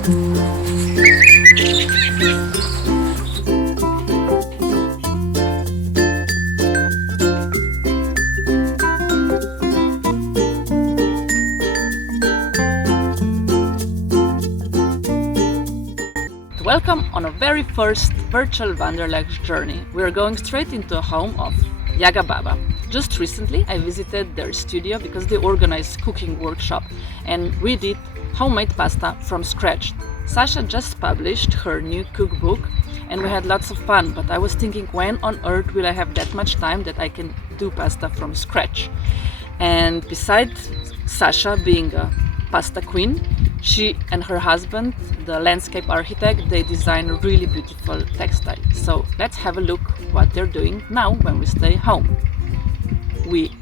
Welcome on a very first virtual Wanderlux journey. We are going straight into a home of JAGABABA. Just recently I visited their studio because they organized cooking workshop and we did homemade pasta from scratch. Sasha just published her new cookbook and we had lots of fun, but I was thinking, when on earth will I have that much time that I can do pasta from scratch? And besides Sasha being a pasta queen, she and her husband, the landscape architect, they design really beautiful textile. So let's have a look what they're doing now when we stay home. We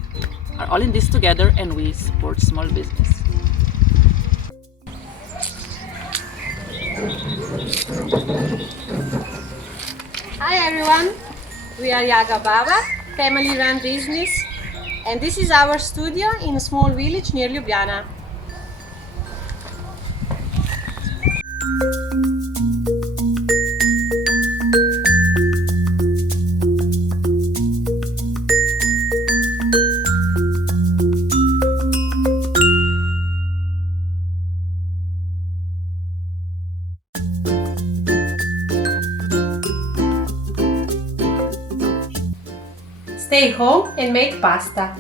are all in this together and we support small business. Hi everyone, we are JAGABABA, family-run business, and this is our studio in a small village near Ljubljana. Stay home and make pasta.